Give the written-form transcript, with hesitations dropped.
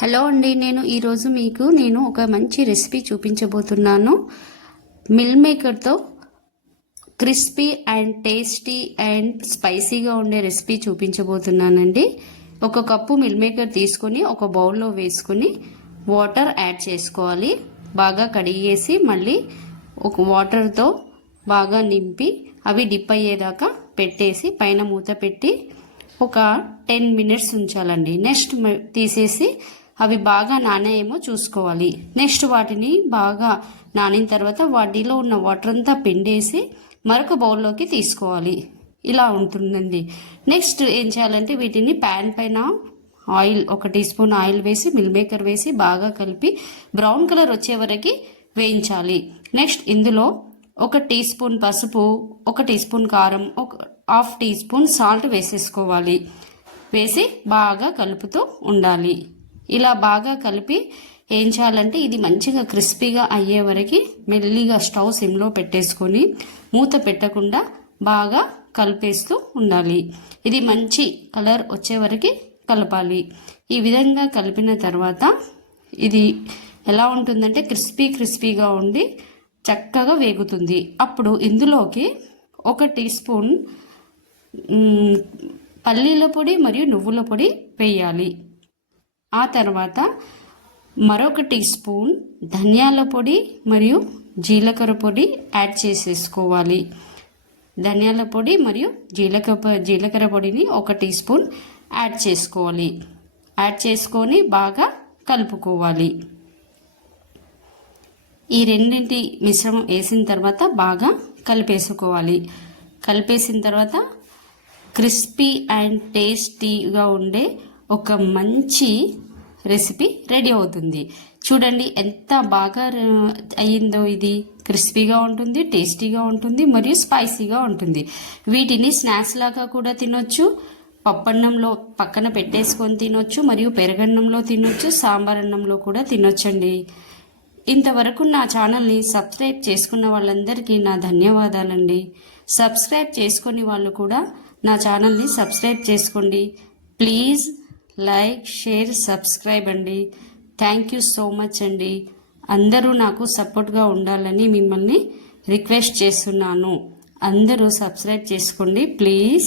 Hello అండి, నేను ఈరోజు మీకు ఒక మంచి రెసిపీ చూపించబోతున్నాను. మిల్ మేకర్తో క్రిస్పీ అండ్ టేస్టీ అండ్ స్పైసీగా ఉండే రెసిపీ చూపించబోతున్నానండి. ఒక కప్పు మిల్ మేకర్ తీసుకొని ఒక బౌల్లో వేసుకొని వాటర్ యాడ్ చేసుకోవాలి. బాగా కడిగేసి మళ్ళీ ఒక వాటర్తో బాగా నింపి అవి డిప్ అయ్యేదాకా పెట్టేసి పైన మూత పెట్టి ఒక 10 మినిట్స్ ఉంచాలండి. నెక్స్ట్ తీసేసి అవి బాగా నానేయేమో చూసుకోవాలి. నెక్స్ట్ వాటిని బాగా నానిన తర్వాత వాటిలో ఉన్న వాటర్ అంతా పిండేసి మరొక బౌల్లోకి తీసుకోవాలి. ఇలా ఉంటుందండి. నెక్స్ట్ ఏం చేయాలంటే వీటిని ప్యాన్ పైన ఆయిల్ 1 టీ స్పూన్ ఆయిల్ వేసి మిల్ మేకర్ వేసి బాగా కలిపి బ్రౌన్ కలర్ వచ్చే వరకు వేయించాలి. నెక్స్ట్ ఇందులో 1 టీ స్పూన్ పసుపు, 1 టీ స్పూన్ కారం, 1/2 టీ స్పూన్ సాల్ట్ వేసేసుకోవాలి. వేసి బాగా కలుపుతూ ఉండాలి. ఇలా బాగా కలిపి ఏం చేయాలంటే ఇది మంచిగా క్రిస్పీగా అయ్యే వరకు మెల్లిగా స్టవ్ సిమ్లో పెట్టేసుకొని మూత పెట్టకుండా బాగా కలిపేస్తూ ఉండాలి. ఇది మంచి కలర్ వచ్చే వరకు కలపాలి. ఈ విధంగా కలిపిన తర్వాత ఇది ఎలా ఉంటుందంటే క్రిస్పీగా ఉండి చక్కగా వేగుతుంది. అప్పుడు ఇందులోకి 1 టీ స్పూన్ పల్లీల పొడి మరియు నువ్వుల పొడి వేయాలి. ఆ తర్వాత మరొక టీ స్పూన్ ధనియాల పొడి మరియు జీలకర్ర పొడి యాడ్ చేసేసుకోవాలి. ధనియాల పొడి మరియు జీలకర్ర పొడిని 1 టీ స్పూన్ యాడ్ చేసుకోవాలి. యాడ్ చేసుకొని బాగా కలుపుకోవాలి. ఈ రెండింటి మిశ్రమం వేసిన తర్వాత బాగా కలిపేసుకోవాలి. కలిపేసిన తర్వాత క్రిస్పీ అండ్ టేస్టీగా ఉండే ఒక మంచి రెసిపీ రెడీ అవుతుంది. చూడండి ఎంత బాగా అయ్యిందో. ఇది క్రిస్పీగా ఉంటుంది, టేస్టీగా ఉంటుంది మరియు స్పైసీగా ఉంటుంది. వీటిని స్నాక్స్ లాగా కూడా తినొచ్చు, పప్పన్నంలో పక్కన పెట్టేసుకొని తినొచ్చు, మరియు పెరుగన్నంలో తినొచ్చు, సాంబార్ అన్నంలో కూడా తినొచ్చండి. ఇంతవరకు నా ఛానల్ని సబ్స్క్రైబ్ చేసుకున్న వాళ్ళందరికీ నా ధన్యవాదాలండి. సబ్స్క్రైబ్ చేసుకుని వాళ్ళు కూడా నా ఛానల్ని సబ్స్క్రైబ్ చేసుకోండి. ప్లీజ్ లైక్, షేర్, సబ్స్క్రైబ్ అండి. థ్యాంక్ యూ సో మచ్ అండి. అందరూ నాకు సపోర్ట్గా ఉండాలని మిమ్మల్ని రిక్వెస్ట్ చేస్తున్నాను. అందరూ సబ్స్క్రైబ్ చేసుకోండి ప్లీజ్.